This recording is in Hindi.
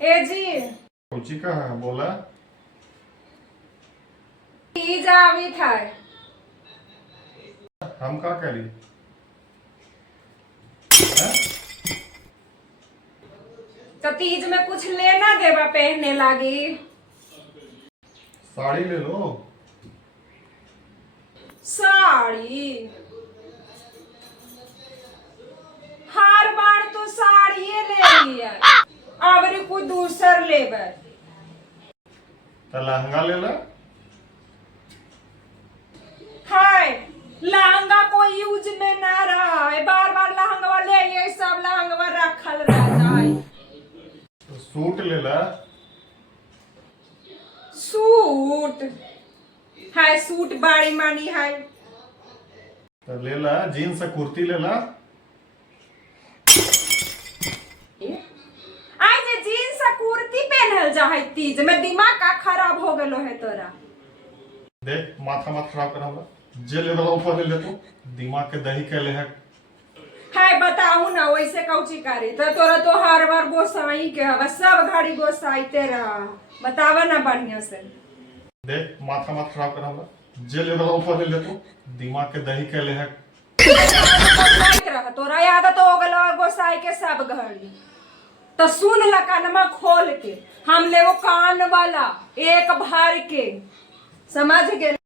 ए जी रुचि का है बोला। तीज आवी था। हम का करी हैं? तो तीज में कुछ लेना देवा पहनने लागी। साड़ी ले लो। साड़ी हर बार तो साड़िए ले लिया, अब रे कोई दूसर लेबे। तो लहंगा ले ला। हाय लहंगा कोई यूज में ना रहा है, बार बार लहंगा ले ये सब लहंगा रखल रहता है। तो सूट ले ला। सूट है, सूट बाड़ी मानी है। तो ले ला जीन्स कुर्ती ले ला। आज जीन्स कुर्ती पहनल जा है तीज में, दिमाग का खराब हो गलो है तोरा। देख माथा मत खराब कर हमरा, जे ले रहा ऊपर ले ले तू, दिमाग के दही के ले है। हाय बताऊ ना वैसे कौची करे तो तोरा तो हर बार गोसाई के हवा, सब घड़ी गोसाईते रहा। बतावा ना बढ़िया से। देख माथा मत खराब कर हमरा, जे ले रहा ऊपर ले ले तू, दिमाग के दही के ले है। तोरा याद तो हो गलो गोसाई के सब घड़ी। तो सुन ला कानमा खोल के, हम ले वो कान वाला एक भर के, समझ गए।